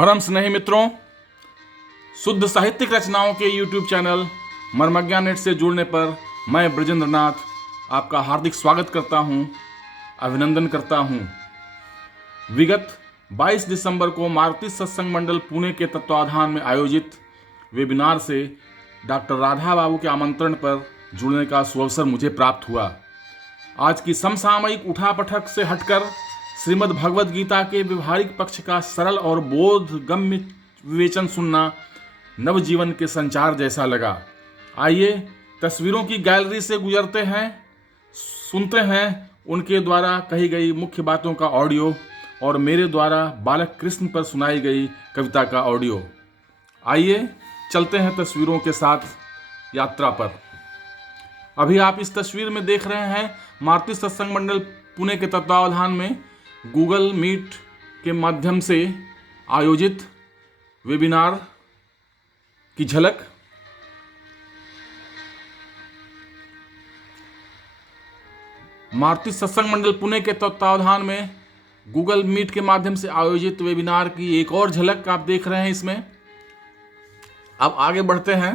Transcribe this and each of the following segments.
परम स्नेही मित्रों, शुद्ध साहित्यिक रचनाओं के YouTube चैनल मर्मज्ञा नेट से जुड़ने पर मैं ब्रजेंद्र नाथ आपका हार्दिक स्वागत करता हूं, अभिनंदन करता हूं। विगत 22 दिसंबर को मारुति सत्संग मंडल पुणे के तत्वाधान में आयोजित वेबिनार से डॉक्टर राधा बाबू के आमंत्रण पर जुड़ने का सुअवसर मुझे प्राप्त हुआ। आज की समसामयिक उठापटक से हटकर श्रीमद् भगवद गीता के व्यवहारिक पक्ष का सरल और बोधगम्य विवेचन सुनना नवजीवन के संचार जैसा लगा। आइए तस्वीरों की गैलरी से गुजरते हैं, सुनते हैं उनके द्वारा कही गई मुख्य बातों का ऑडियो और मेरे द्वारा बालक कृष्ण पर सुनाई गई कविता का ऑडियो। आइए चलते हैं तस्वीरों के साथ यात्रा पर। अभी आप इस तस्वीर में देख रहे हैं मारुति सत्संग मंडल पुणे के तत्वावधान में गूगल मीट के माध्यम से आयोजित वेबिनार की झलक। मारुति सत्संग मंडल पुणे के तत्वावधान में गूगल मीट के माध्यम से आयोजित वेबिनार की एक और झलक आप देख रहे हैं इसमें। अब आगे बढ़ते हैं।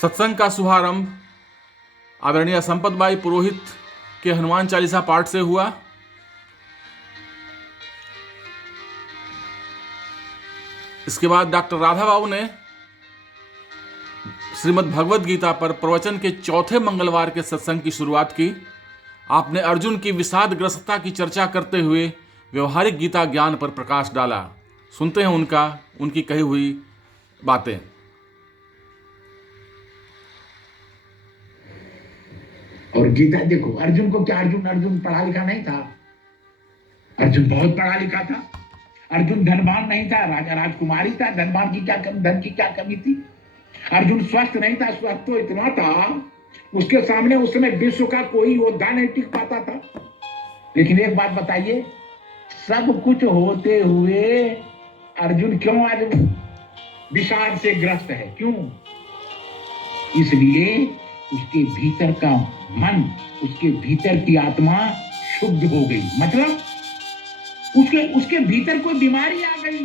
सत्संग का शुभारंभ आदरणीय संपत बाई पुरोहित के हनुमान चालीसा पाठ से हुआ। इसके बाद डॉक्टर राधा बाबू ने श्रीमद् भगवद गीता पर प्रवचन के चौथे मंगलवार के सत्संग की शुरुआत की। आपने अर्जुन की विषादग्रस्तता की चर्चा करते हुए व्यवहारिक गीता ज्ञान पर प्रकाश डाला। सुनते हैं उनकी कही हुई बातें। और गीता देखो, अर्जुन को क्या, अर्जुन पढ़ा लिखा नहीं था। अर्जुन बहुत पढ़ा लिखा था। अर्जुन धनवान नहीं था, राजा राजकुमारी था। धनवान की क्या कमी, धन की क्या कमी थी। अर्जुन स्वस्थ नहीं था, स्वस्थ तो इतना था उसके सामने उस समय विश्व का कोई योद्धा नहीं टिक पाता था। लेकिन एक बात बताइए, सब कुछ होते हुए अर्जुन क्यों आज विषाद से ग्रस्त है? क्यों? इसलिए उसके भीतर का मन, उसके भीतर की आत्मा शुद्ध हो गई। मतलब उसके भीतर कोई बीमारी आ गई।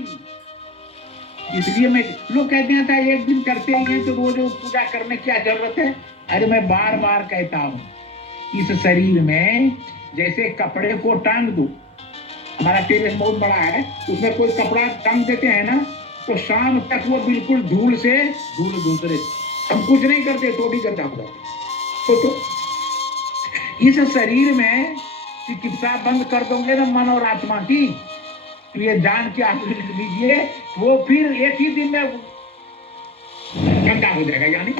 इसलिए लोग कहते हैं था एक दिन करते ही हैं तो रोज पूजा करने की क्या जरूरत है। अरे मैं बार बार कहता हूं, इस शरीर में जैसे कपड़े को टांग दो, हमारा टेरेस बहुत बड़ा है, उसमें कोई कपड़ा टांग देते हैं ना, तो शाम तक वो बिल्कुल धूल दूसरे, हम कुछ नहीं करते तो भी गंदा हो जाता। तो इस शरीर में चिकित्सा बंद कर दोगे ना मन और आत्मा की, तो ये जान के आप लिख लीजिए, वो फिर एक ही दिन में गंदा हो जाएगा। यानी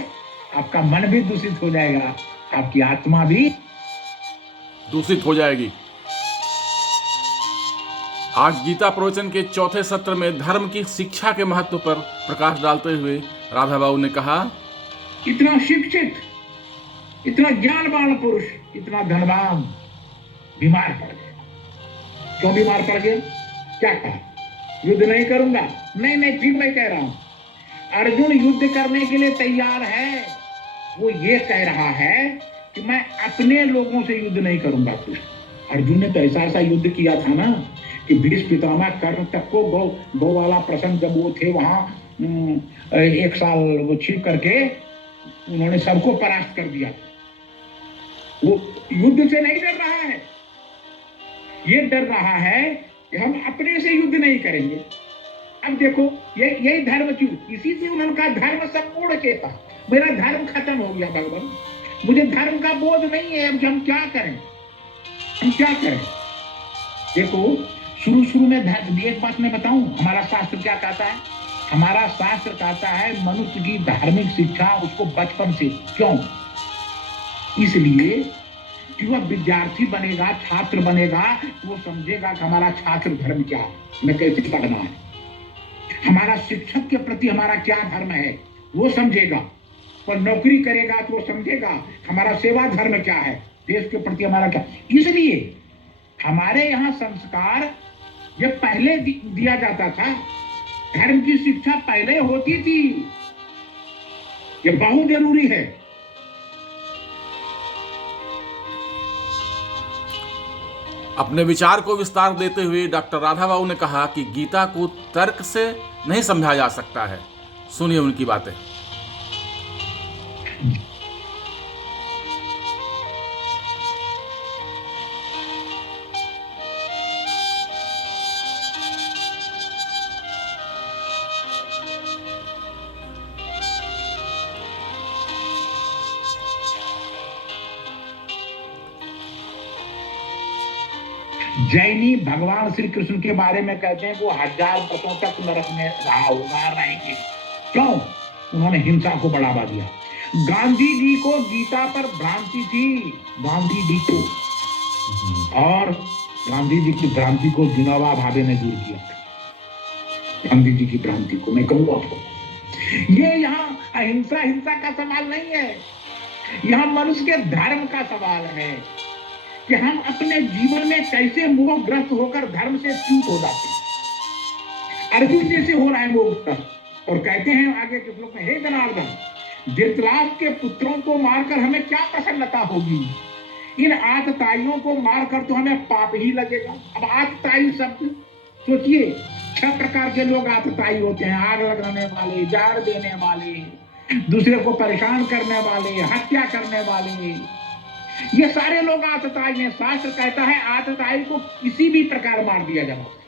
आपका मन भी दूषित हो जाएगा, आपकी आत्मा भी दूषित हो जाएगी। आज गीता प्रवचन के चौथे सत्र में धर्म की शिक्षा के महत्व पर प्रकाश डालते हुए राधा बाबू ने कहा, इतना शिक्षित, इतना ज्ञानवान पुरुष, इतना धनवान बीमार पड़ गया। क्यों बीमार पड़ गया? क्या कहा? युद्ध नहीं करूंगा। नहीं, फिर मैं कह रहा हूं, अर्जुन युद्ध करने के लिए तैयार है। वो ये कह रहा है कि मैं अपने लोगों से युद्ध नहीं करूंगा। अर्जुन ने तो ऐसा युद्ध किया था ना कि भीष्म पितामह कर्ण तक को गौ वाला प्रसंग जब वो थे वहां 1 साल वो छिप करके उन्होंने सबको परास्त कर दिया। वो युद्ध से नहीं डर रहा है, ये डर रहा है कि हम अपने से युद्ध नहीं करेंगे। अब देखो, यही धर्म चूक, इसी से उनका धर्म संपूर्ण के था। मेरा धर्म खत्म हो गया भगवान, मुझे धर्म का बोध नहीं है। अब हम क्या करें, देखो शुरू में एक बात मैं बताऊं, हमारा शास्त्र क्या कहता है? हमारा शास्त्र कहता है मनुष्य की धार्मिक शिक्षा उसको बचपन से। क्यों? इसलिए कि वह विद्यार्थी बनेगा, छात्र बनेगा, वो समझेगा कि हमारा छात्र धर्म क्या है, हमें कैसे पढ़ना है, हमारा शिक्षक के प्रति हमारा क्या धर्म है वो समझेगा। पर नौकरी करेगा तो वो समझेगा हमारा सेवा धर्म क्या है, देश के प्रति हमारा क्या। इसलिए हमारे यहाँ संस्कार ये पहले दिया जाता था, धर्म की शिक्षा पहले होती थी। ये बहुत जरूरी है। अपने विचार को विस्तार देते हुए डॉक्टर राधा बाबू ने कहा कि गीता को तर्क से नहीं समझा जा सकता है। सुनिए उनकी बातें। जैनी भगवान श्री कृष्ण के बारे में कहते हैं वो 1000 वर्षों तक नरक में रहा होगा, रहेंगे। क्यों? उन्होंने हिंसा को बढ़ावा दिया। गांधी जी को गीता पर भ्रांति थी, गांधी जी को, और गांधी जी की भ्रांति को विनोबा भावे ने दूर किया। गांधी जी की भ्रांति को मैं कहूँ आपको, ये यहाँ अहिंसा हिंसा का सवाल नहीं है, यहाँ मनुष्य के धर्म का सवाल है कि हम अपने जीवन में कैसे मोहग्रस्त होकर धर्म से च्युत हो जाते हैं। अर्जुन जैसे हो रहा है मोहग्रस्त, और कहते हैं आगे के श्लोक में, हे जनार्दन, धृतराष्ट्र के पुत्रों को मारकर हमें क्या प्रसन्नता होगी? इन आतताइयों को मारकर तो हमें पाप ही लगेगा। अब आतताई शब्द सोचिए, 6 प्रकार के लोग आतताई होते हैं। आग लगाने वाले, जाड़ देने वाले, दूसरे को परेशान करने वाले, हत्या करने वाले, ये सारे लोग आतताई हैं। शास्त्र कहता है आतताई को किसी भी प्रकार मार दिया जा सकता है,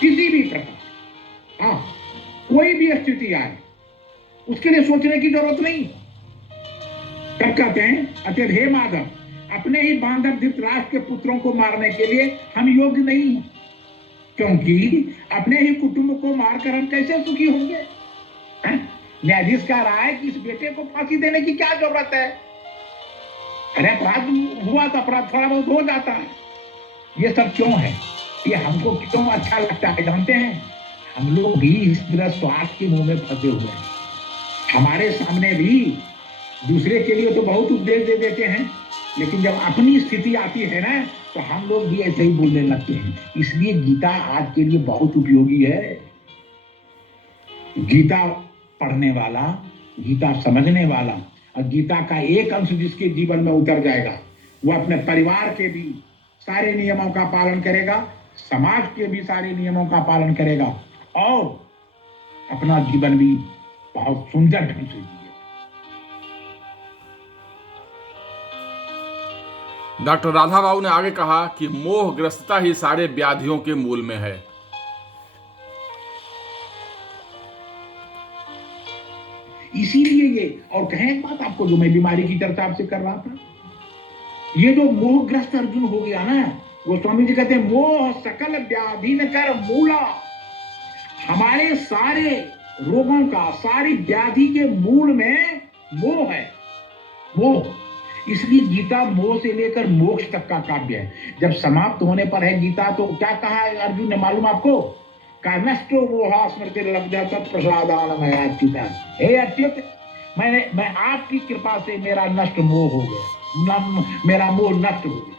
किसी भी प्रकार। हाँ, कोई भी स्थिति आए उसके लिए सोचने की जरूरत नहीं। तब कहते हैं, अतएव हे माधव, अपने ही बांधव धृतराष्ट्र के पुत्रों को मारने के लिए हम योग्य नहीं हैं, क्योंकि अपने ही कुटुंब को मारकर हम कैसे सुखी होंगे? न्यायाधीश कह रहा है कि इस बेटे को फांसी देने की क्या जरूरत है? अरे अपराध हुआ तो अपराध थोड़ा बहुत हो जाता है। ये सब क्यों है? ये हमको क्यों अच्छा लगता है जानते हैं? हम लोग भी इस तरह स्वार्थ के मुंह में फंसे हुए हैं। हमारे सामने भी दूसरे के लिए तो बहुत उपदेश दे देते हैं, लेकिन जब अपनी स्थिति आती है ना, तो हम लोग भी ऐसे ही बोलने लगते हैं। इसलिए गीता आज के लिए बहुत उपयोगी है। गीता पढ़ने वाला, गीता समझने वाला, और गीता का एक अंश जिसके जीवन में उतर जाएगा, वो अपने परिवार के भी सारे नियमों का पालन करेगा, समाज के भी सारे नियमों का पालन करेगा, और अपना जीवन भी बहुत सुंदर ढंग से जिएगा। डॉक्टर राधा बाबू ने आगे कहा कि मोहग्रस्तता ही सारे व्याधियों के मूल में है। इसीलिए ये, और कहें एक बात आपको, जो मैं बीमारी की चर्चा आपसे कर रहा था, ये जो मोहग्रस्त अर्जुन हो गया ना, वो स्वामी जी कहते हैं, मोह सकल व्याधि न कर मूला। हमारे सारे रोगों का, सारी व्याधि के मूल में मोह है, मोह। इसलिए गीता मोह से लेकर मोक्ष तक का काव्य है। जब समाप्त होने पर है गीता, तो क्या कहा है अर्जुन ने मालूम आपको? का नष्टो मोहा स्मृति लब्धा तत्प्रसादानमयाच्युता। हे अच्युत, मैं आपकी कृपा से मेरा नष्ट मोह हो गया, मेरा मोह नष्ट हो गया,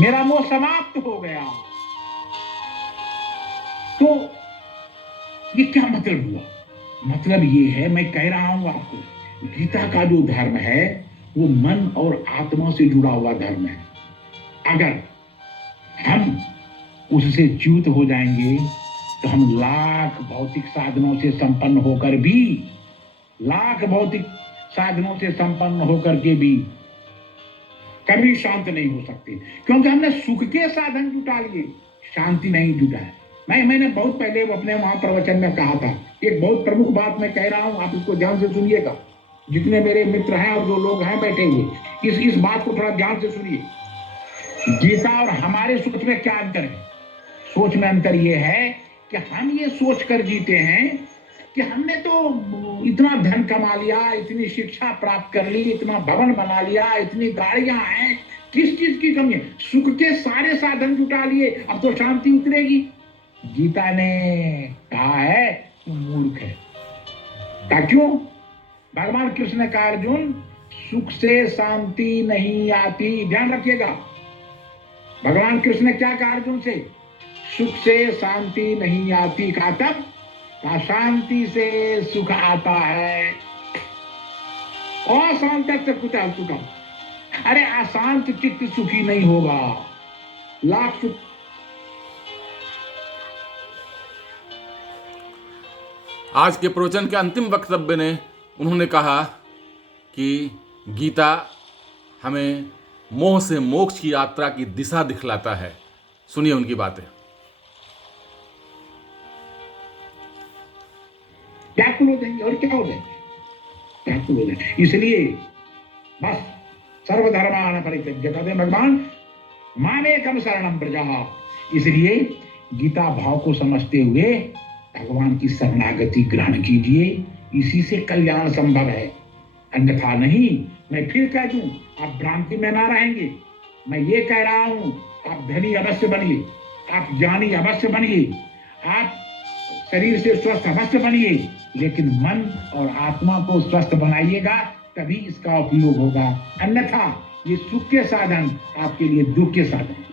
मेरा मोह समाप्त हो गया। तो ये क्या मतलब हुआ? मतलब ये है, मैं कह रहा हूं आपको, गीता का जो धर्म है वो मन और आत्मा से जुड़ा हुआ धर्म है। अगर हम उससे च्युत हो जाएंगे तो हम लाख भौतिक साधनों से संपन्न होकर भी, लाख भौतिक साधनों से संपन्न होकर के भी कभी शांत नहीं हो सकते, क्योंकि हमने सुख के साधन जुटा लिए, शांति नहीं जुटा है। मैंने बहुत पहले अपने वहां प्रवचन में कहा था, एक बहुत प्रमुख बात मैं कह रहा हूं, आप इसको ध्यान से सुनिएगा। जितने मेरे मित्र हैं और जो लोग हैं बैठे हुए, इस बात को थोड़ा ध्यान से सुनिए। गीता और हमारे सोच में क्या अंतर है? सोच में अंतर यह है कि हम ये सोच कर जीते हैं कि हमने तो इतना धन कमा लिया, इतनी शिक्षा प्राप्त कर ली, इतना भवन बना लिया, इतनी गाड़ियां हैं, किस चीज की कमी है? सुख के सारे साधन जुटा लिए, अब तो शांति उतरेगी। गीता ने कहा है तू मूर्ख है। क्या? क्यों? भगवान कृष्ण ने कहा, अर्जुन, सुख से शांति नहीं आती। ध्यान रखिएगा, भगवान कृष्ण ने क्या कहा अर्जुन से? सुख से शांति नहीं आती। कहा तब कहा शांति से सुख आता है। अशांत से कुछ सुखम। अरे अशांत चित्त सुखी नहीं होगा, लाख सुख। आज के प्रवचन के अंतिम वक्तव्य ने उन्होंने कहा कि गीता हमें मोह से मोक्ष की यात्रा की दिशा दिखलाता है। सुनिए उनकी बातें। व्याकुल हो जाएंगे और क्या हो जाएंगे, व्याकुल हो जाएंगे। इसलिए बस सर्वधर्मान परित्यज्य, कहते हैं भगवान मामेकम शरणम व्रजः। इसलिए गीता भाव को समझते हुए भगवान की शरणागति ग्रहण कीजिए, इसी से कल्याण संभव है, अन्यथा नहीं। मैं फिर कह दूं, आप भ्रांति में ना रहेंगे। मैं ये कह रहा हूं, आप धनी अवश्य बनिए, आप ज्ञानी अवश्य बनिए, आप शरीर से स्वस्थ अवश्य बनिए, लेकिन मन और आत्मा को स्वस्थ बनाइएगा, तभी इसका उपयोग होगा। अन्यथा ये सुख के साधन आपके लिए दुख के साधन।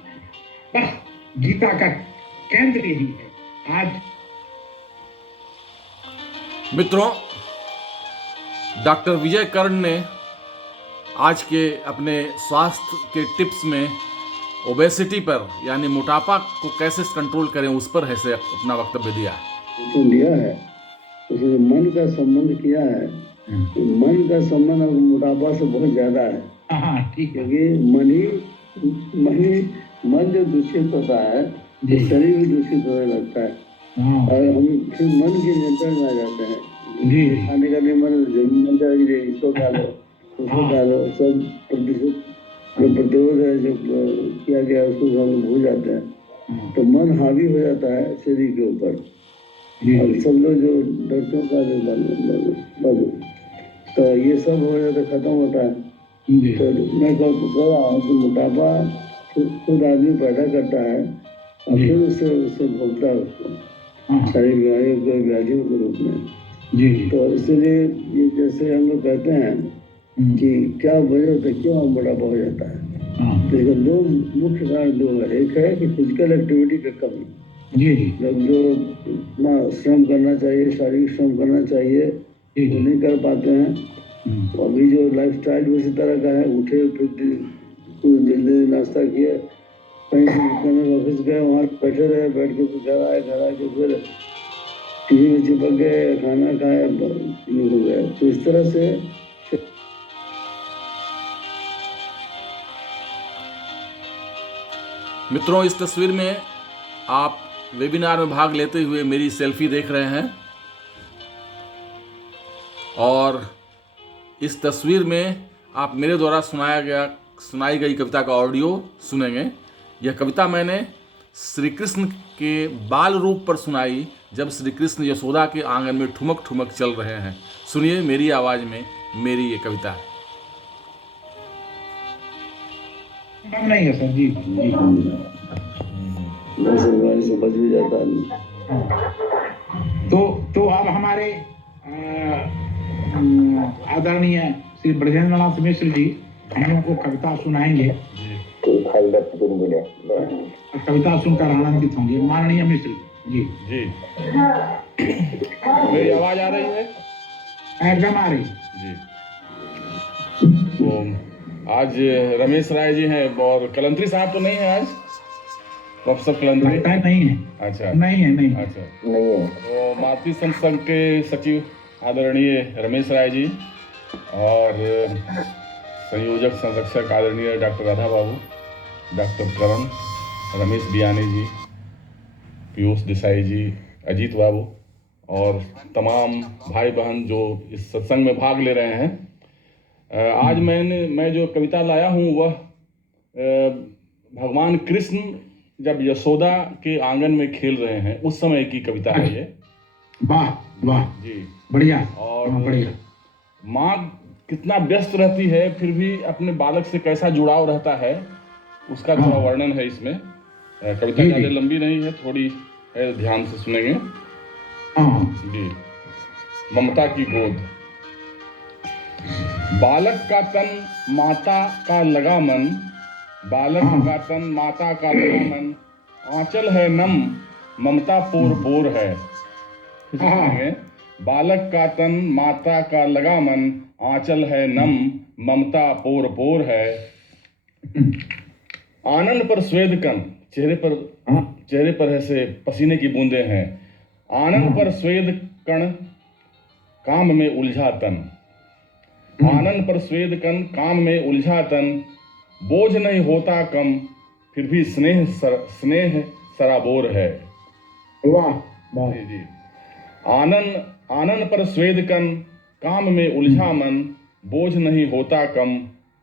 बस गीता का केंद्र यही है। आज मित्रों, डॉक्टर विजय कर्ण ने आज के अपने स्वास्थ्य के टिप्स में ओबेसिटी पर यानी मोटापा को कैसे कंट्रोल करें उस पर है से अपना वक्तव्य दिया। जो लिया है उसने मन का संबंध किया है, तो मन का संबंध अब मोटापा से बहुत ज्यादा है। हाँ ठीक है, क्योंकि मन जो दूषित होता है तो शरीर भी दूषित होने लगता है। और हम फिर मन के नियंत्रण में आ जाते हैं। जी खाने का नहीं मन चाहिए, इसको खा लो उसको खा लो, सब प्रतिशत जो प्रतिरोध है जो किया गया उसको हम लोग भूल जाते हैं, तो मन हावी हो जाता है शरीर के ऊपर। और सब लोग जो डॉक्टरों का जो तो ये सब हो जाता है, खत्म होता है। तो मैं कह रहा हूँ कि मोटापा खुद आदमी पैदा करता है और फिर उससे भोगता है उसको सारी बीमारियों को, व्याधियों के रूप में। तो इसलिए ये जैसे हम लोग कहते हैं कि क्या वजह होता है, क्यों मोटापा हो जाता है, तो इसका दो मुख्य कारण दो है। एक है कि फिजिकल एक्टिविटी का कमी, लोग जो इतना श्रम करना चाहिए, शारीरिक श्रम करना चाहिए, वो नहीं कर पाते हैं। तो अभी जो लाइफस्टाइल उसी तरह का है, उठे फिर कुछ जल्दी नाश्ता किए, कहीं से ऑफिस गए, वहाँ बैठे रहे, बैठ के फिर घर आए के फिर टीवी में चिपक गए, खाना खाए, ये हो गया। तो इस तरह से मित्रों, इस तस्वीर में आप वेबिनार में भाग लेते हुए मेरी सेल्फी देख रहे हैं और इस तस्वीर में आप मेरे द्वारा सुनाई गई कविता का ऑडियो सुनेंगे। यह कविता मैंने श्री कृष्ण के बाल रूप पर सुनाई, जब श्री कृष्ण यशोदा के आंगन में ठुमक ठुमक चल रहे हैं। सुनिए मेरी आवाज में मेरी ये कविता। नहीं है सर जी, से बच भी जाता है। तो अब हमारे आदरणीय श्री ब्रजेंद्रनाथ मिश्र जी हम लोगों को कविता सुनाएंगे। कविता सुनकर आनंदित होंगे। माननीय मिश्र जी। जी मेरी आवाज आ रही है? एकदम आ रही जी। तो आज रमेश राय जी हैं और कलंत्री साहब तो नहीं है आज? प्रोफेसर कलंत्री नहीं है। अच्छा नहीं है। अच्छा नहीं है। तो मातृ संघ के सचिव आदरणीय रमेश राय जी और संयोजक संरक्षक आदरणीय डॉक्टर राधा बाबू, डॉक्टर करण, रमेश बियानी जी, पीयूष देसाई जी, अजीत बाबू और तमाम भाई बहन जो इस सत्संग में भाग ले रहे हैं। आज मैं जो कविता लाया हूँ वह भगवान कृष्ण जब यशोदा के आंगन में खेल रहे हैं उस समय की कविता है ये। वाह वाह जी, बढ़िया। और बढ़िया। माँ कितना व्यस्त रहती है फिर भी अपने बालक से कैसा जुड़ाव रहता है उसका थोड़ा वर्णन है इसमें। कविता ज़्यादा लंबी नहीं है, थोड़ी है, ध्यान से सुनेंगे। जी। ममता की गोद। बालक का तन माता का लगा मन, बालक का तन माता का लगा मन, आंचल है नम ममता पोर पोर है। बालक का तन माता का लगा मन, आंचल है नम ममता पोर पोर है। आनंद पर स्वेद कण, चेहरे पर ऐसे पसीने की बूंदें हैं। आनंद पर स्वेद कण, काम में उलझा तन। आनंद पर स्वेद कण, काम में उलझा तन। बोझ नहीं होता कम, फिर भी स्नेह सराबोर है। वाह वाह। जी जी। आनंद पर स्वेद कण, काम में उलझा मन। बोझ नहीं होता कम,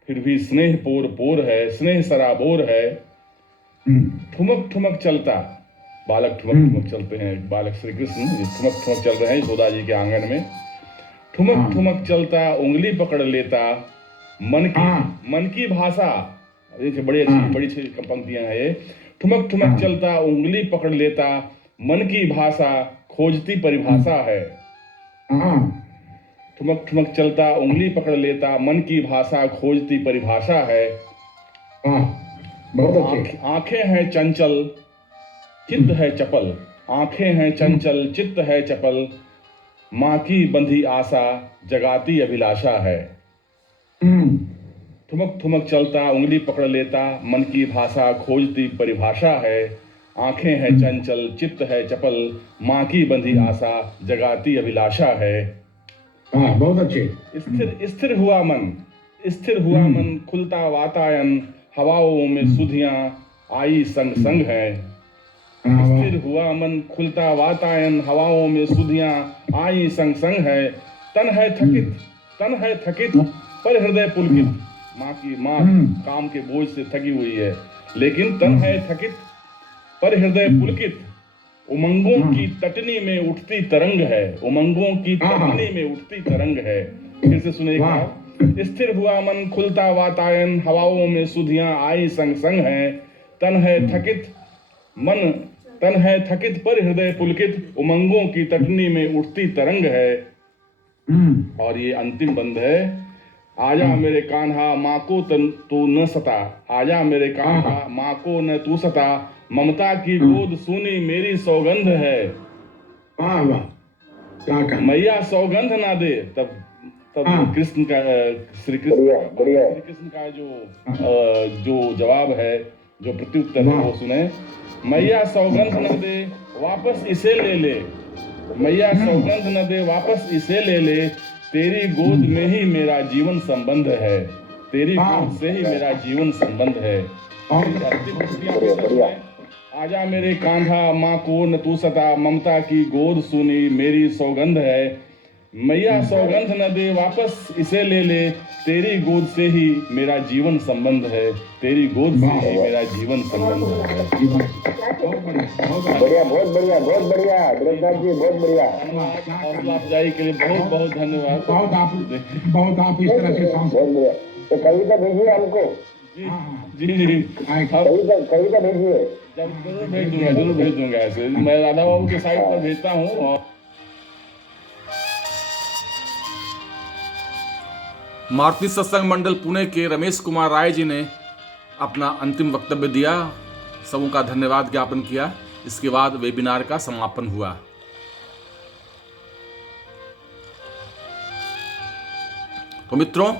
फिर भी स्नेह पोर है, स्नेह सराबोर है। ठुमक ठुमक चलता, बालक ठुमक ठुमक चलते हैं। बालक श्री कृष्ण ठुमक ठुमक चल रहे हैं यशोदा जी के आंगन में। ठुमक ठुमक चलता, उंगली पकड़ लेता। मन की भाषा, देखिए बड़ी अच्छी पंक्तियां हैं ये। ठुमक ठुमक चलता, उंगली पकड़ लेता। मन की भाषा खोजती परिभाषा है। ठुमक ठुमक चलता, उंगली पकड़ लेता। मन की भाषा खोजती परिभाषा है। बहुत अच्छे। आंखें हैं चंचल, चित्त है चपल। आंखें हैं चंचल, चित्त है चपल। माँ की बंधी आशा जगाती अभिलाषा है। ठुमक ठुमक चलता, उंगली पकड़ लेता। मन की भाषा खोजती परिभाषा है। आंखें हैं चंचल, चित्त है चपल। माँ की बंधी आशा जगाती अभिलाषा है। बहुत अच्छे। स्थिर हुआ मन, खुलता वातायन। हवाओं में सुधियां आई संग संग है। स्थिर हुआ मन, खुलता वातायन। हवाओं में सुधियां आई संग संग है। तन है थकित, पर हृदय पुलकित। माँ काम के बोझ से थकी हुई है, लेकिन तन है थकित पर हृदय पुलकित। उमंगों की तटनी में उठती तरंग है। उमंगों की तटनी में उठती तरंग है। फिर से सुने एक बार। स्थिर हुआ मन, खुलता वातायन। हवाओं में सुधियां आई संग संग है। तन है थकित पर हृदय पुलकित। उमंगों की तटनी में उठती तरंग है। और ये अंतिम बंद है। आजा मेरे कान्हा, माँ को तू न सता। आजा मेरे कान्हा, माँ को न तू सता। ममता की गोद सुनी मेरी सौगंध है। मैया सौगंध ना दे। तब कृष्ण का श्री कृष्ण का जो जवाब है, जो प्रत्युत्तर है वो सुने। मैया सौगंध न दे, वापस इसे ले ले। मैया सौगंध न दे, वापस इसे ले ले। तेरी गोद में ही मेरा जीवन संबंध है। तेरी गोद से ही मेरा जीवन संबंध है। आजा मेरे कान्हा, माँ को न तू सता। ममता की गोद सुनी मेरी सौगंध है। मैया सौगंध न दे, वापस इसे ले ले। तेरी गोद से ही मेरा जीवन संबंध है। तेरी गोद से ही मेरा जीवन संबंध है। बढ़िया, बहुत बढ़िया ब्रजनाथ जी, बहुत बढ़िया। हौसला अफजाई के लिए बहुत बहुत धन्यवाद। बहुत आप इस तरह से बहुत बढ़िया। तो कविता भेजिए हमको। जी कविता भेजिए। जरूर भेज दूंगा। ऐसे मैं राधा बाबू के साइट पर भेजता हूँ। और मारुति सत्संग मंडल पुणे के रमेश कुमार राय जी ने अपना अंतिम वक्तव्य दिया। सबों का धन्यवाद ज्ञापन किया। इसके बाद वेबिनार का समापन हुआ। तो मित्रों,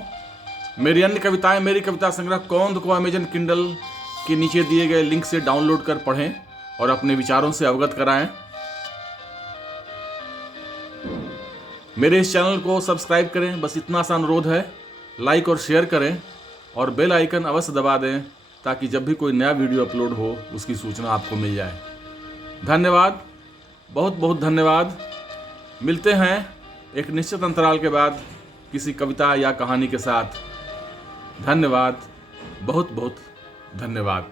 मेरी अन्य कविताएं, मेरी कविता संग्रह कौंध को अमेजन किंडल के नीचे दिए गए लिंक से डाउनलोड कर पढ़ें और अपने विचारों से अवगत कराएं। मेरे इस चैनल को सब्सक्राइब करें, बस इतना सा अनुरोध है। लाइक और शेयर करें और बेल आइकन अवश्य दबा दें ताकि जब भी कोई नया वीडियो अपलोड हो उसकी सूचना आपको मिल जाए। धन्यवाद, बहुत बहुत धन्यवाद। मिलते हैं एक निश्चित अंतराल के बाद किसी कविता या कहानी के साथ। धन्यवाद, बहुत बहुत धन्यवाद।